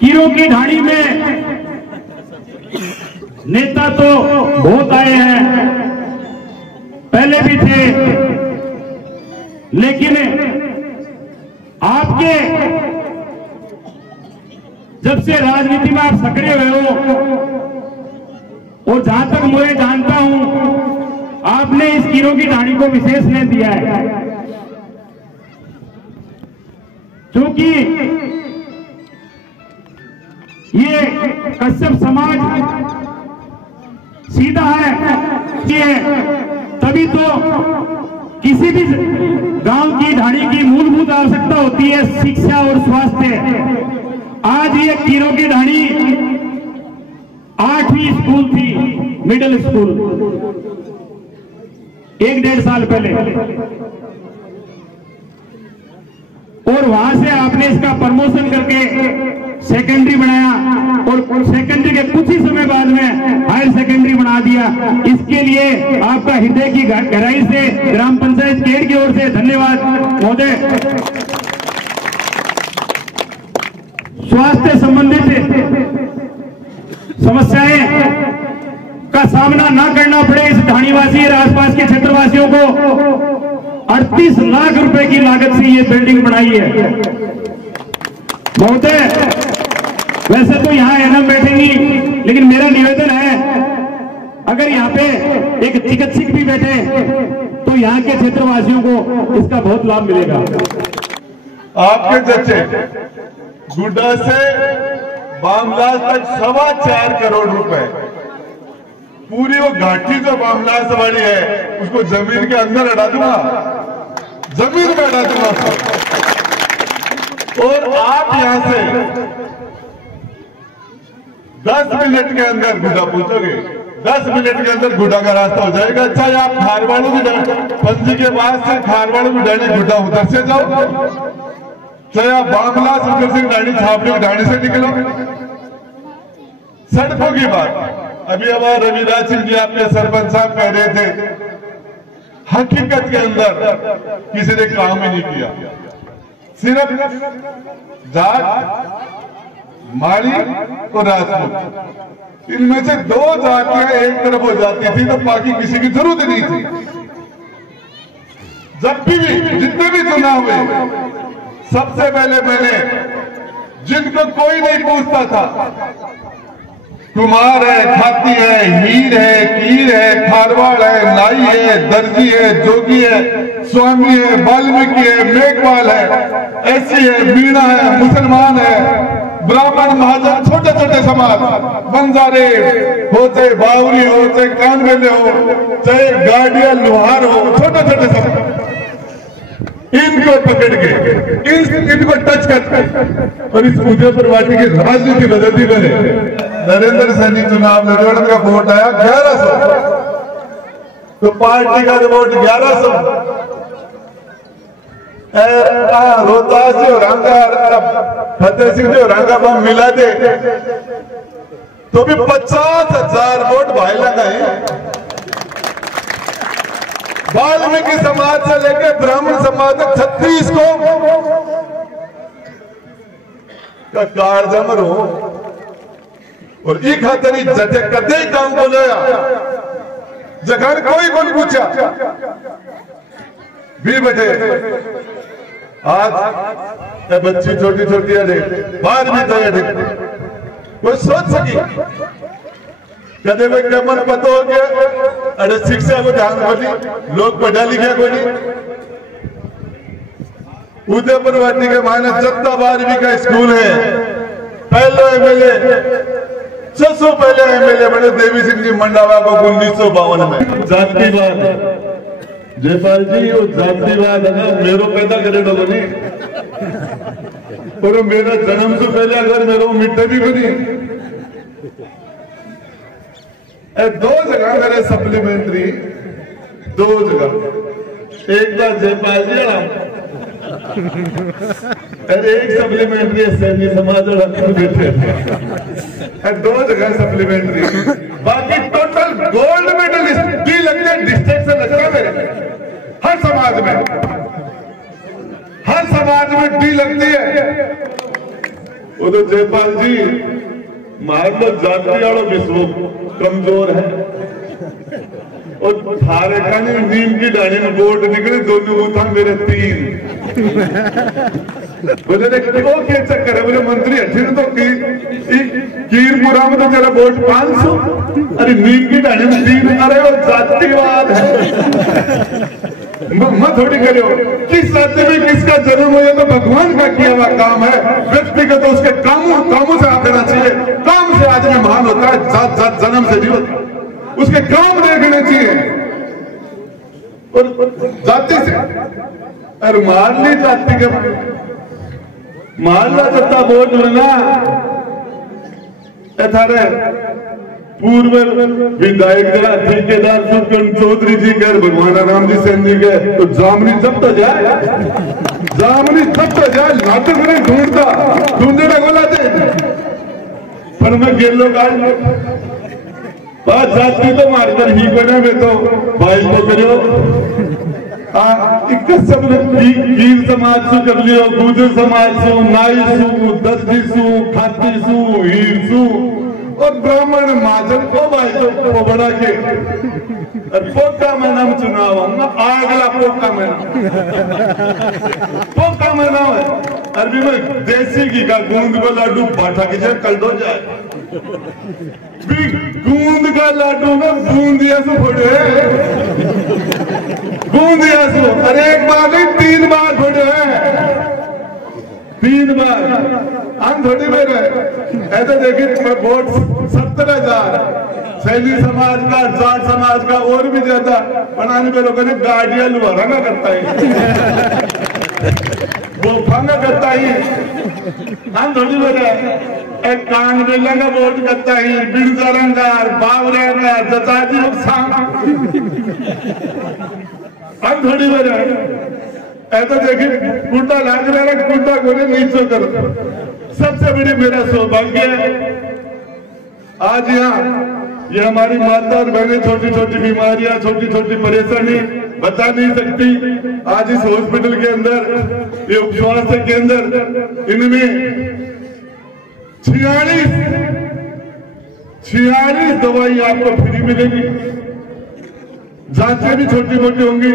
कीरों की ढाणी में नेता तो बहुत आए हैं, पहले भी थे, लेकिन आपके जब से राजनीति में आप सक्रिय हुए हो, और जहां तक मुझे जानता हूं, आपने इस कीरों की ढाणी को विशेष स्नेह दिया है, क्योंकि ये कश्यप समाज सीधा है कि तभी तो किसी भी गांव की ढाणी की मूलभूत आवश्यकता होती है शिक्षा और स्वास्थ्य। आज ये कीरों की ढाणी 8वीं स्कूल थी, मिडिल स्कूल, 1-1.5 साल पहले, और वहां से आपने इसका प्रमोशन करके सेकेंडरी बनाया, और सेकेंडरी के कुछ ही समय बाद में हायर सेकेंडरी बना दिया। इसके लिए आपका हृदय की गहराई से ग्राम पंचायत केड़ की ओर से धन्यवाद महोदय। स्वास्थ्य संबंधित समस्याएं का सामना ना करना पड़े इस ढाणीवासी और आसपास के क्षेत्रवासियों को 38 लाख रुपए की लागत से ये बिल्डिंग बनाई है महोदय। वैसे तो यहाँ एनएम बैठेंगी, लेकिन मेरा निवेदन है अगर यहाँ पे एक चिकित्सक भी बैठे तो यहाँ के क्षेत्रवासियों को इसका बहुत लाभ मिलेगा। आपके जच्चे गुड्डा से बामलास तक 4.25 करोड़ रुपए, पूरी वो घाटी जो बामलास वाली है उसको जमीन के अंदर हटा दूंगा, जमीन में हटा दूंगा। और आप यहां से 10 मिनट के अंदर गुड्डा पूछोगे, 10 मिनट के अंदर गुड्डा का रास्ता हो जाएगा। अच्छा आप खारवाड़ों की पंजी के बाद से खारवाड़ों की डाणी गुड्डा उधर से जाओ, चाहे आप बामला सुंदर सिंह डाणी छापड़ी की डाणी से निकलो। सड़कों की बात अभी हमारे रविराज सिंह जी आपके सरपंच साहब कह रहे थे, हकीकत के अंदर किसी ने काम ही नहीं किया, सिर्फ जाट, माली और राजपूत, इनमें से 2 जातियां एक तरफ हो जाती थी तो बाकी किसी की जरूरत नहीं थी। जब भी जितने भी चुनाव हुए सबसे पहले मैंने जिनको कोई नहीं पूछता था, कुमार है, खाती है, हीर है, कीर है, खारवाड़ है, नाई है, दर्जी है, जोगी है, स्वामी है, वाल्मीकि है, मेघवाल है, ऐसी है, मीणा है, मुसलमान है, ब्राह्मण, महाजन, छोटे छोटे समाज, बंजारे हो चाहे बावरी हो चाहे कानवेले हो चाहे गाड़िया लोहार हो, छोटे छोटे समाज, इनको पकड़ के इनको टच करके और इस उदयपुर वाटी की राजनीति बदल दी। मैंने नरेंद्र सैनी चुनाव लड़ने का वोट आया 1100, तो पार्टी का वोट 1100, रोहतास जो रंगा फतेह सिंह जो रंगा बम मिला दे तो भी 50,000 वोट भाई लगाए। वाल्मीकि समाज से लेकर ब्राह्मण समाज तक 36 को का कारजमर हो और एक खातरी जटे कदे काम बोलया जगह कोई कोई पूछा भी बटे आज बच्ची छोटी छोटी अड़े बाहर भी तो कोई सोच सकी कदे में कमन पता हो गया अरे शिक्षा को ध्यान बोली लोग पढ़ा लिखा को नहीं। उदयपुर वाटी के मायने 12वीं का स्कूल है, पहले एमएलए 600 पहले एमएलए बने देवी सिंह जी मंडावा को 1952 में। जातिवाद जयपाल जी वो जातिवाद है मेरो पैदा करे लोगों ने और मेरा जन्म से पहले अगर मेरे मिट्टे भी बनी 2 जगह मेरे सप्लीमेंट्री 2 जगह, एक बार जयपाल जी अरे एक सप्लीमेंट्री सैनी समाज बैठे 2 जगह सप्लीमेंट्री, बाकी टोटल गोल्ड मेडलिस्ट भी लगते हैं डिस्ट्रिक्ट से लगते मेरे हर समाज में डी लगती है। वो तो जयपाल जी मान लो जाति वालों विश्व कमजोर है और थारे का नीम की डाली में वोट निकले दोनों था मेरे 3 बोले वो क्या चक्कर है बोले मंत्री अच्छे तो कीरपुरा में तो तेरा वोट 500 अरे नीम की डाली में 3 अरे वो जातिवाद है मैं थोड़ी करे हो किस जाति में किसका जन्म हो तो भगवान का किया हुआ काम है व्यक्ति को तो उसके कामों से आना चाहिए काम से आदमी महान होता है जात जात जन्म से नहीं होता उसके काम देखने चाहिए और जाति से अरे मान ली जाति के मान ला जता वोट लेना थारे पूर्व विधायक जरा ठेकेदार सुकन चौधरी जी के भगवान राम जी सैन जी के तो जामनी जब तो जाए नाटक नहीं ढूंढने का बोला थे पर मैं गेलो का बात जाति तो मारकर ही बने में तो भाई तो करो सब गीर समाज से कर लियो गुजर समाज से नाई सु दर्जी सु खाती सु हीर सु और ब्राह्मण महाजन को भाई तो बड़ा के पोका महीना में चुनाव अगला पोका महीना है अरबी में देसी घी का गूंद को लाडू बाठा की जगह कल दो जाए गूंद का लाडू में बूंदिया से फोड़े बूंदिया से अरे एक बार नहीं 3 बार फोड़े 3 बार हम थोड़ी में ऐसे देखिए वोट 70,000 सैनी समाज का जाट समाज का और भी ज्यादा बनाने में लोगों ने गाड़ियां लुभाना करता है वो भंगा करता ही हम थोड़ी में एक कान बेला का वोट करता ही बिरजारंगार बावरेंगार जताजी हम थोड़ी में ऐसा देखिए कुंडा लाग रहा है कुंडा को नीचे कर सबसे बड़ी मेरा सौभाग्य है आज यहाँ ये हमारी माता और बहनें छोटी छोटी बीमारियां छोटी छोटी परेशानी बता नहीं सकती आज इस हॉस्पिटल के अंदर ये उपस्वास्थ्य केंद्र इनमें 46 दवाई आपको फ्री मिलेगी जांचें भी छोटी मोटी होंगी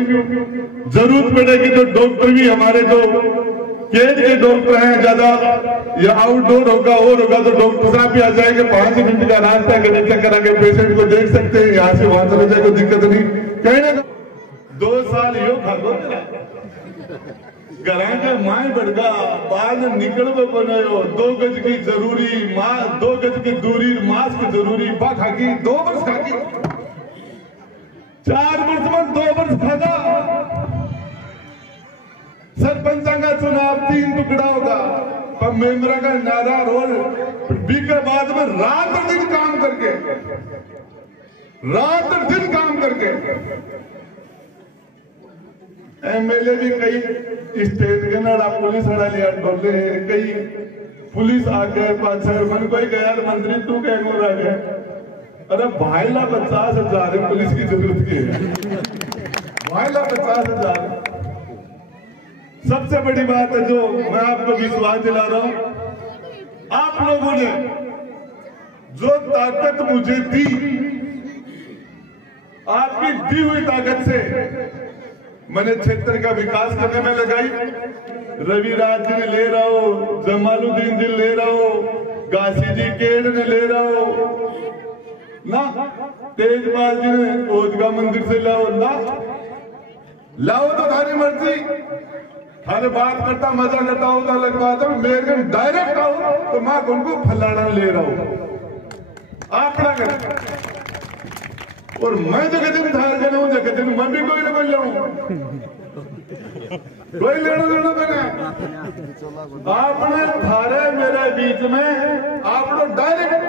जरूरत पड़ेगी तो डॉक्टर भी हमारे जो केज के डॉक्टर हैं ज्यादा या आउटडोर होगा और होगा तो डॉक्टर साहब भी आ जाएंगे 5 मिनट का रास्ता कनेक्ट करा के पेशेंट को देख सकते हैं यहाँ से वहां चले जाए कोई दिक्कत नहीं कहने 2 साल यो खा दो घर के माए बढ़गा बाल निकल बने 2 गज की जरूरी 2 गज की दूरी मास्क जरूरी बा खाकी 2 वर्ष खाकी 4 वर्ष में 2 वर्ष खागा सरपंचा चुनाव 3 टुकड़ा होगा पर मेंबरा का नारा रोल के बाद में रात और दिन काम करके एमएलए भी कई स्टेट के नारा पुलिस हड़ा लिया डोले कई पुलिस आ गए पाछे मन कोई गया मंत्री तू कह रहा गया अरे भाई ला 50,000 पुलिस की जरूरत की है भाई ला 50,000 सबसे बड़ी बात है जो मैं आपको विश्वास दिला रहा हूं आप लोगों ने जो ताकत मुझे दी आपकी दी हुई ताकत से मैंने क्षेत्र का विकास करने में लगाई रविराज जी ने ले रहा हो जमालुद्दीन जी ले रहा हो गासी जी केड़ ने ले रहा हो ना तेजपाल जी ने ओजगा मंदिर से लाओ ना लाओ तो थारी मर्जी थारे बात करता मजा लेता हूं तो अलग बात है मेरे डायरेक्ट आओ तो मैं उनको फलाना ले रहा हूं आप ना कर और मैं जगह दिन थार के हूं जगह दिन मैं भी कोई ना बोल जाऊं कोई लेना मैंने आपने थारे मेरे बीच में आप लोग डायरेक्ट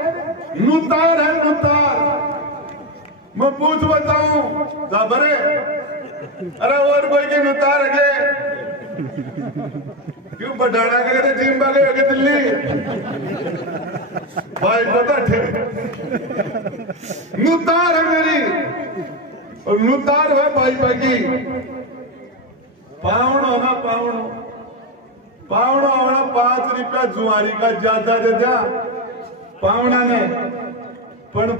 नुतार है नुतार मैं पूछ बताऊं बरे अरे और कोई के नुतार है क्यों बढ़ाना के जिम्बा गए दिल्ली भाई पता थे नुतार है मेरी और नुतार है भाई बाकी पावण होना पावना आवना 5 रुपया जुआरी का ज्यादा दे दिया पावना ने पण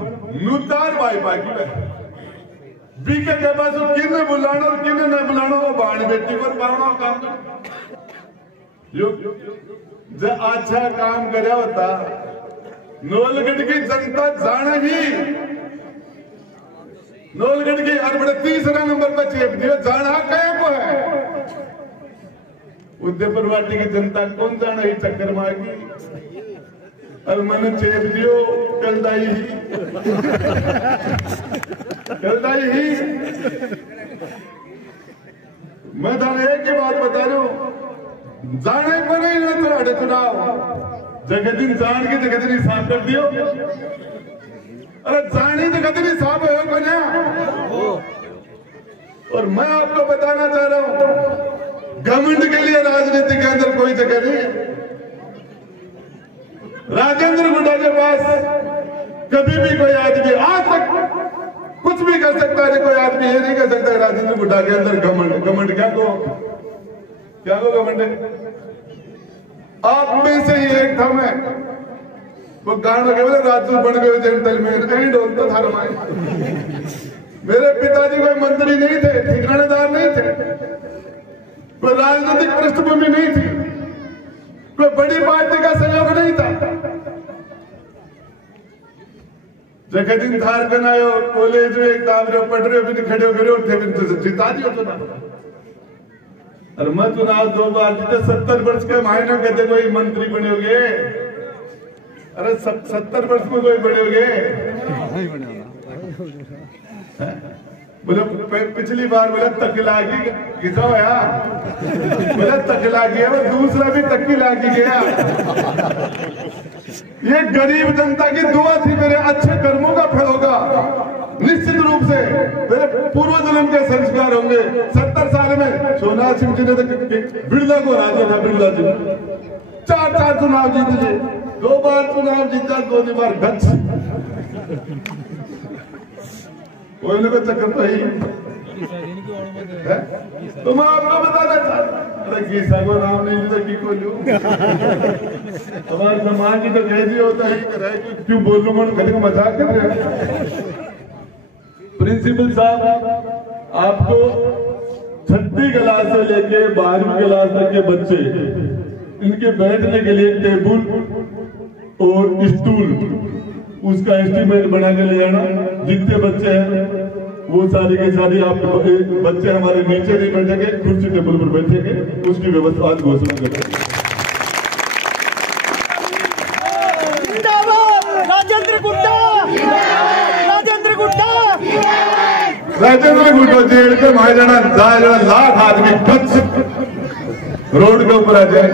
नुतार भाई बाकी में बीके के पास किन्ने बुलाना और किन्ने न बुलाना वो बाण बेटी पर पावना काम यो जो अच्छा काम करया होता नोलगढ़ की जनता जाने ही नोलगढ़ की अरबड़े 30 नंबर पर चेप दियो जाना कहे को है उदयपुर वाटी की जनता कौन जाना ही चक्कर मारगी और मैंने चेप दियो कलदाई ही मैं थाने एक ही बात बता रहा हूं जाने को नहीं ना तुम्हारे चुनाव जगह दिन जान के जगह दिन साफ कर दियो अरे जानी जगह दिन साफ हो को ना और मैं आपको बताना चाह रहा हूं घमंड के लिए राजनीति के अंदर कोई जगह नहीं है राजेंद्र गुड्डा के पास कभी भी कोई आदमी आज तक कुछ भी कर सकता है कोई आदमी ये नहीं कर सकता राजेंद्र गुड्डा के अंदर घमंड घमंड क्या को घमंड आप में से ही एक था मैं वो गाना के बोले राजू बन गए जेंटलमैन एंड ऑन द थर्माइन मेरे पिताजी कोई मंत्री नहीं थे ठिकानेदार नहीं थे कोई राजनीतिक पृष्ठभूमि नहीं थी कोई बड़ी पार्टी का सहयोग नहीं था जगह दिन थार बनायो कॉलेज में एक पढ़ रहे हो खड़े हो गए थे जिता दियो तो ना और मैं चुनाव 2 बार जीते 70 वर्ष के मायने कहते कोई मंत्री बने होगे अरे 70 वर्ष में कोई बने होगे बोले पिछली बार बोले तक लागी किसा होया बोले तक लागी है दूसरा भी तक्की लागी गया ये गरीब जनता की दुआ थी मेरे अच्छे कर्मों का फल होगा निश्चित रूप से मेरे पूर्व जन्म के संस्कार होंगे 70 साल में सोनार सिंह जी ने तो बिरला को राजा था बिरला जी 4 चुनाव जीत लिए 2 बार चुनाव जीता 2 बार गच्छ को चक्कर तो ही तो मैं आपको बताना चाहता गीसा को नाम नहीं लिया की को लूं हमारे समाज की तो कह दिया होता है क्यों बोल लूं मैं कभी मजाक कर रहे हैं प्रिंसिपल साहब आपको 6वीं क्लास से लेके 12वीं क्लास तक के बच्चे इनके बैठने के लिए टेबल और स्टूल उसका एस्टीमेट बना के ले जाना जितने बच्चे हैं वो सारी के सारी आप बच्चे हमारे नीचे नहीं बैठेंगे कुर्सी टेबल पर बैठेंगे उसकी व्यवस्था आज घोषणा करेंगे राजेंद्र गुड्डा राजेंद्र गुड्डा जेल के मारे जाना लाख आदमी बच रोड के ऊपर आ जाए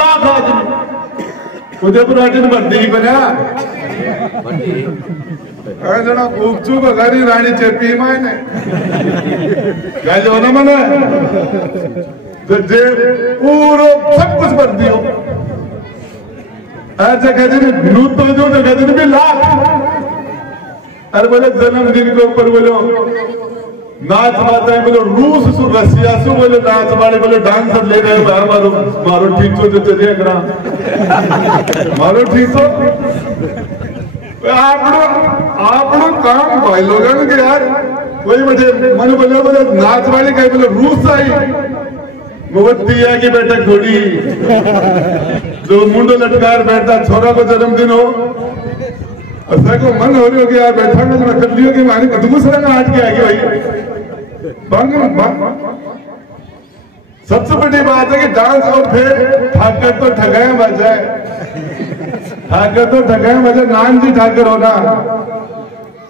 लाख आदमी उदयपुर आदमी भर्ती ही बना जना खूबसूरत गरी रानी चेपी मायने क्या जो ना मने तो जेल पूरा सब कुछ भर दियो ऐसे कहते हैं नूत तो जो कहते हैं भी लाख अरे बोले जन्मदिन के ऊपर बोलो नाच माता है बोलो रूस सु रसिया सु बोले नाच वाले बोले डांसर ले रहे हो मारो मारो ठीक सो जो चलिए करा मारो ठीक सो आपनो काम भाई लोगों ने यार कोई मुझे मन बोले बोले नाच वाले कहे बोले रूस आई मोहब्बती है कि बेटा थोड़ी जो मुंडो लटकार बैठा छोरा को जन्मदिन हो ऐसा को मन हो रही हो कि यार बैठा में तो कर लियो कि हमारी दूसरा में हाट के आगे भाई बंग सबसे बड़ी बात है कि डांस और फिर ठाकर तो ठगाए बजाए ठाकर तो ठगाए बजाए नाम जी ठाकर होना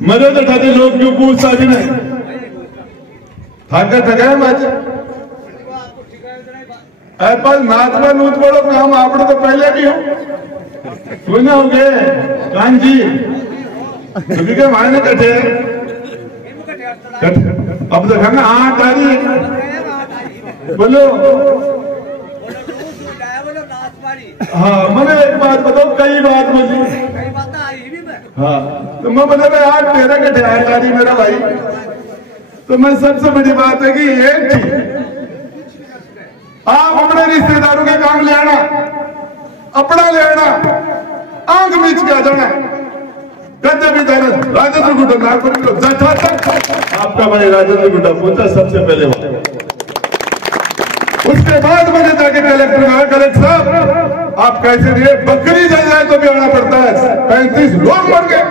मजे तो ठाते लोग क्यों पूछता भी नहीं ठाकर ठगाए बजाए एप्पल नाचना नूच बड़ो काम आपने तो पहले भी हो सुना हो गए कान जी अभी के मायने कटे अब देखा ना 8 तारीख बोलो हाँ मैंने एक बात बताओ कई बात बोली हाँ तो मैं बोले यार तेरा कटे 8 तारीख मेरा भाई तो मैं सबसे बड़ी बात है कि एक थी आप अपने रिश्तेदारों के काम ले आना, अपना ले आना, आंख मीच के आ जाना, गद्दे भी जाना। राजेंद्र गुड्डा आपका भाई राजेंद्र गुड्डा पहुंचा सबसे पहले वहां। उसके बाद मैंने जाके कलेक्टर में कहा, कलेक्टर साहब आप कैसे दिए, बकरी जल जाए तो भी आना पड़ता है, 35 लोग मर गए।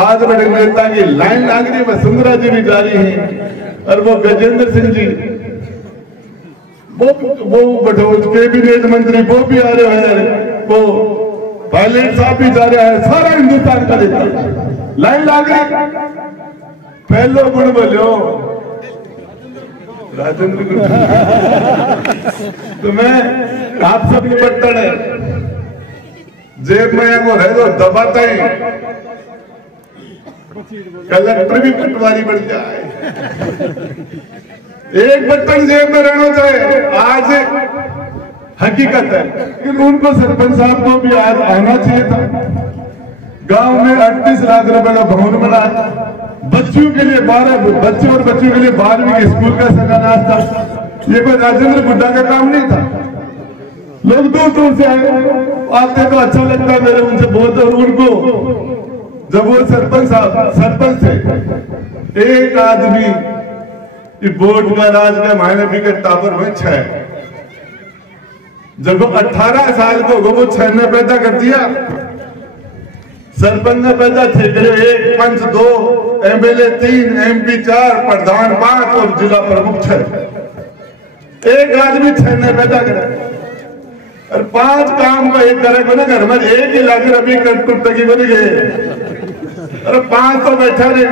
आज बड़े नेता की लाइन लाग रही है, वसुंधरा जी भी जा रही है, और वो गजेंद्र सिंह जी वो बटोर कैबिनेट मंत्री वो भी आ रहे हैं, वो पायलट साहब भी जा रहे हैं, सारा हिंदुस्तान का नेता लाइन लाग रही। पहलो गुण बोलो राजेंद्र गुण तो मैं आप सब निपटता है, जेब में वो है तो दबाता ही, कलेक्टर भी पटवारी बन जाए, एक बटन जेब में रहना चाहिए। आज हकीकत है कि उनको सरपंच साहब को भी आज आना चाहिए था। गांव में 38 लाख रुपए का भवन बना, बच्चों के लिए 12 बच्चे और बच्चों के लिए 12वीं के स्कूल का शिलान्यास था। ये कोई राजेंद्र गुड्डा का काम नहीं था। लोग दूर दूर से आते तो अच्छा लगता है मेरे उनसे बहुत, और उनको जब वो सरपंच थे, एक आदमी वोट का राज का मायने विकेट टावर में 6, जब वो 18 साल को वो 6 ने पैदा कर दिया, सरपंच ने पैदा थे 1, पंच 2, MLA 3, MP 4, प्रधान 5 और जिला प्रमुख 6। एक आदमी 6 ने पैदा करे और 5 काम को एक करे को ना घर में एक ही लाकर अभी कटकुटकी बन गए, अरे 5 तो बैठा रहे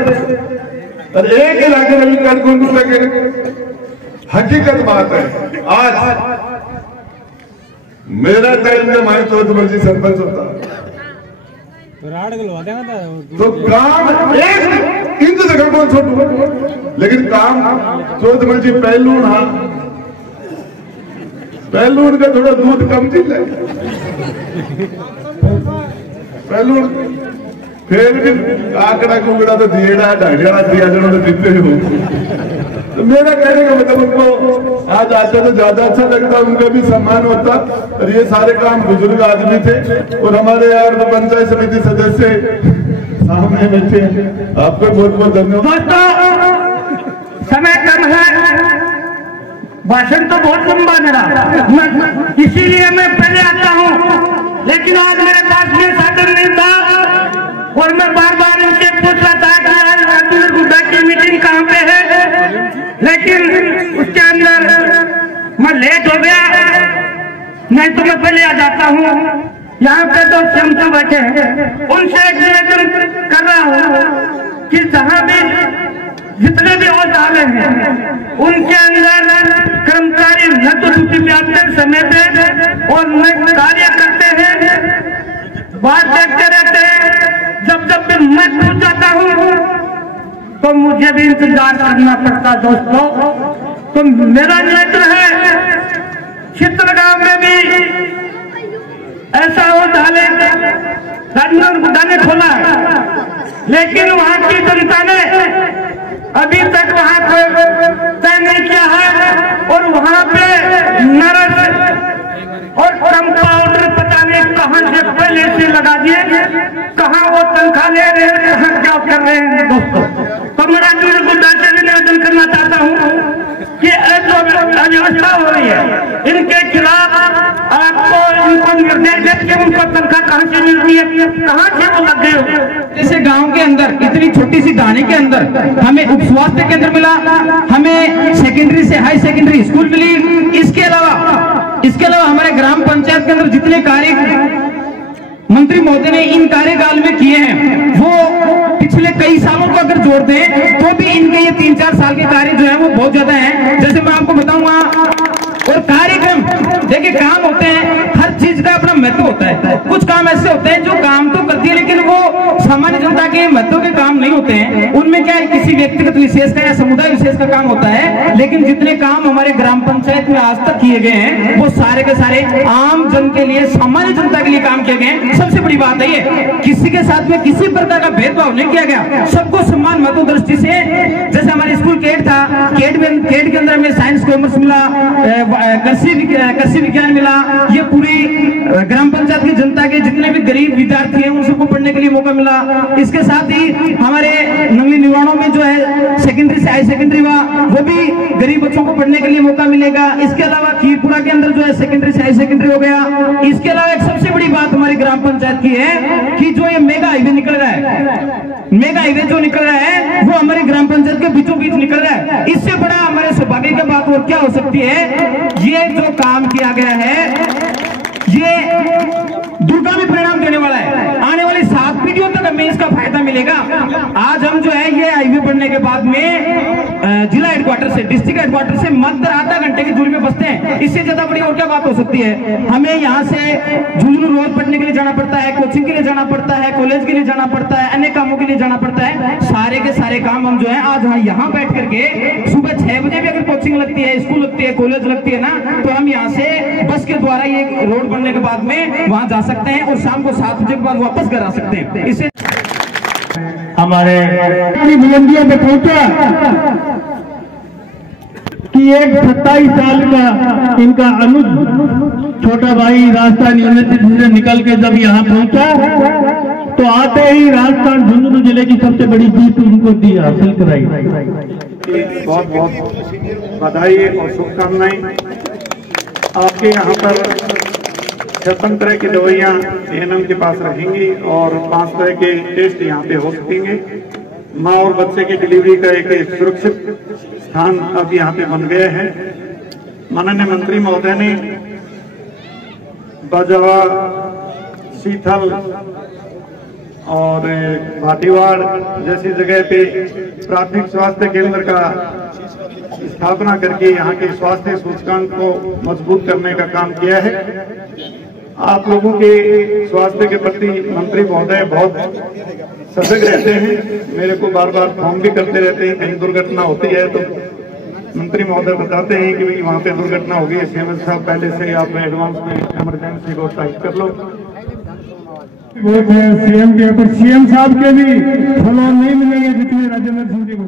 और एक ही लाकर अभी कटकुटकी। हकीकत बात है, आज मेरा टाइम में माई चौधरी सरपंच होता तो काम एक इंच जगह को छोटू, लेकिन काम चौधरी जी पहलू का थोड़ा दूध कम थी, पहलू फिर भी आंकड़ा कुकड़ा तो दिएड़ा ढाढ़िया दिया जिन्होंने दिखते हो। तो मेरा कहने का मतलब उनको आज आते तो ज्यादा अच्छा लगता, उनका भी सम्मान होता। और ये सारे काम बुजुर्ग आदमी थे, और हमारे यार पंचायत समिति सदस्य सामने बैठे, आपको बहुत बहुत धन्यवाद। दोस्तों समय कम है, भाषण तो बहुत लंबा मेरा, इसीलिए मैं पहले आता हूँ, लेकिन आज मेरे पास में साधन नहीं था और मैं बार बार इनसे पूछ रहा था कि आज राजेंद्र गुड्डा की मीटिंग कहाँ पे है, लेकिन उसके अंदर मैं लेट हो गया, नहीं तो मैं पहले आ जाता हूँ। यहाँ पे तो समझो बैठे हैं, उनसे एक निवेदन कर रहा हूँ कि जहाँ भी जितने भी औजाले हैं उनके अंदर कर्मचारी न तो ड्यूटी पे आते समय पे और न कार्य करते हैं, बात देखते रहते हैं। जब भी मैं पहुंच जाता हूँ तो मुझे भी इंतजार करना पड़ता। दोस्तों तो मेरा निवेदन है, चित्रगांव में भी ऐसा औजाले राजेंद्र गुड्डा ने खोला है, लेकिन वहां की जनता ने अभी तक वहां को तय नहीं किया है, और वहां पे नरस और कंपाउंडर पता नहीं कहां से पहले से लगा दिए, कहां वो तनख्वाह ले रहे हैं, कहां क्या कर रहे हैं। दोस्तों तो मैं राजेंद्र गुड्डा से निवेदन करना चाहता हूं कि जो अव्यवस्था हो रही है इनके खिलाफ आपको इनको निर्देश दे कि उनको तनख्वाह कहां से मिल रही है, कहां से वो लग गए। जैसे गांव के अंदर इतनी छोटी सी ढाणी के अंदर हमें उप स्वास्थ्य केंद्र मिला, हमें सेकेंडरी से हाई सेकेंडरी स्कूल मिली, इसके अलावा हमारे ग्राम पंचायत के अंदर जितने कार्य मंत्री महोदय ने इन कार्यकाल में किए हैं वो पिछले कई सालों को अगर जोड़ दें तो भी इनके ये 3-4 साल के कार्य जो है वो बहुत ज्यादा हैं। जैसे मैं आपको बताऊंगा, और कार्यक्रम देखिए काम होते हैं, हर चीज का अपना महत्व होता है। कुछ काम ऐसे होते हैं जो काम तो करती है लेकिन वो सामान्य जनता के महत्व के काम नहीं होते हैं, उनमें क्या है किसी व्यक्तिगत विशेष का या समुदाय विशेष का काम होता है। लेकिन जितने काम हमारे ग्राम पंचायत में आज तक किए गए हैं वो सारे के सारे आम जन के लिए, सामान्य जनता के लिए काम किए गए हैं। सबसे सबसे बड़ी बात है ये, किसी के साथ में किसी प्रकार का भेदभाव नहीं किया गया, सबको सम्मान महत्व दृष्टि से। जैसे हमारे स्कूल केड था, केड के अंदर हमें साइंस कॉमर्स मिला, कृषि विज्ञान मिला। ये पूरी ग्राम पंचायत की जनता के जितने भी गरीब विद्यार्थी हैं उन सबको पढ़ने के लिए मौका मिला। इसके साथ ही हमारे नंगली निवाणों में जो है सेकेंडरी से हाई सेकेंडरी हुआ, वो भी गरीब बच्चों को पढ़ने के लिए मौका मिलेगा। इसके अलावा खीरपुरा के अंदर जो है सेकेंडरी से हाई सेकेंडरी हो गया। इसके अलावा एक सबसे बड़ी बात हमारी ग्राम पंचायत की है कि जो ये मेगा हाईवे निकल रहा है, मेगा हाईवे जो निकल रहा है वो हमारी ग्राम पंचायत के बीचों बीच निकल रहा है। इससे बड़ा हमारे सौभाग्य की बात और क्या हो सकती है। ये जो काम किया गया है ये दूरगामी परिणाम देने वाला है, आने वाली 7 पीढ़ियों तक हमें इसका फायदा मिलेगा। आज हम जो है ये हाईवे बनने के बाद में जिला हेडक्वार्टर से, डिस्ट्रिक्ट हेडक्वार्टर से मात्र आधा घंटे की दूरी पे बसते हैं। इससे ज्यादा बड़ी और क्या बात हो सकती है। हमें यहाँ से झुंझुनू रोज पढ़ने के लिए जाना पड़ता है, कोचिंग के लिए जाना पड़ता है, कॉलेज के लिए जाना पड़ता है, अन्य कामों के लिए जाना पड़ता है। सारे के सारे काम हम जो है आज यहाँ बैठ करके सुबह 6 बजे भी अगर कोचिंग लगती है, स्कूल लगती है, कॉलेज लगती है ना, तो हम यहाँ से बस के द्वारा ये रोड बनने के बाद में वहां जा सकते हैं और शाम को 7 बजे के बाद वापस घर आ सकते हैं। इससे हमारे बुलंदियों पे पहुंचा कि एक 27 साल का इनका अनुज छोटा भाई राजस्थान यूनिवर्सिटी से निकल के जब यहाँ पहुंचा तो आते ही राजस्थान झुंझुनू जिले की सबसे बड़ी जीत उनको दी, हासिल कराई। बहुत बहुत बधाई और शुभकामनाएं। आपके यहाँ पर 56 तरह की दवाइयाँ एएनएम के पास रहेंगी और 5 तरह के टेस्ट यहाँ पे हो सकेंगे। माँ और बच्चे की डिलीवरी का एक सुरक्षित स्थान अब यहाँ पे बन गया है। माननीय मंत्री महोदय ने बाजवा, सीथल और भाटीवाड़ जैसी जगह पे प्राथमिक स्वास्थ्य केंद्र का स्थापना करके यहाँ के स्वास्थ्य सूचकांक को मजबूत करने का काम किया है। आप लोगों के स्वास्थ्य के प्रति मंत्री महोदय बहुत सजग रहते हैं, मेरे को बार बार फोन भी करते रहते हैं। कहीं दुर्घटना होती है तो मंत्री महोदय बताते हैं कि भाई वहाँ पे दुर्घटना होगी, सीएम साहब पहले से आप एडवांस में इमरजेंसी को टाइप कर लो। सीएम के ऊपर सीएम साहब के भी फॉलो नहीं मिलेंगे जितने राजेंद्र सिंह जी को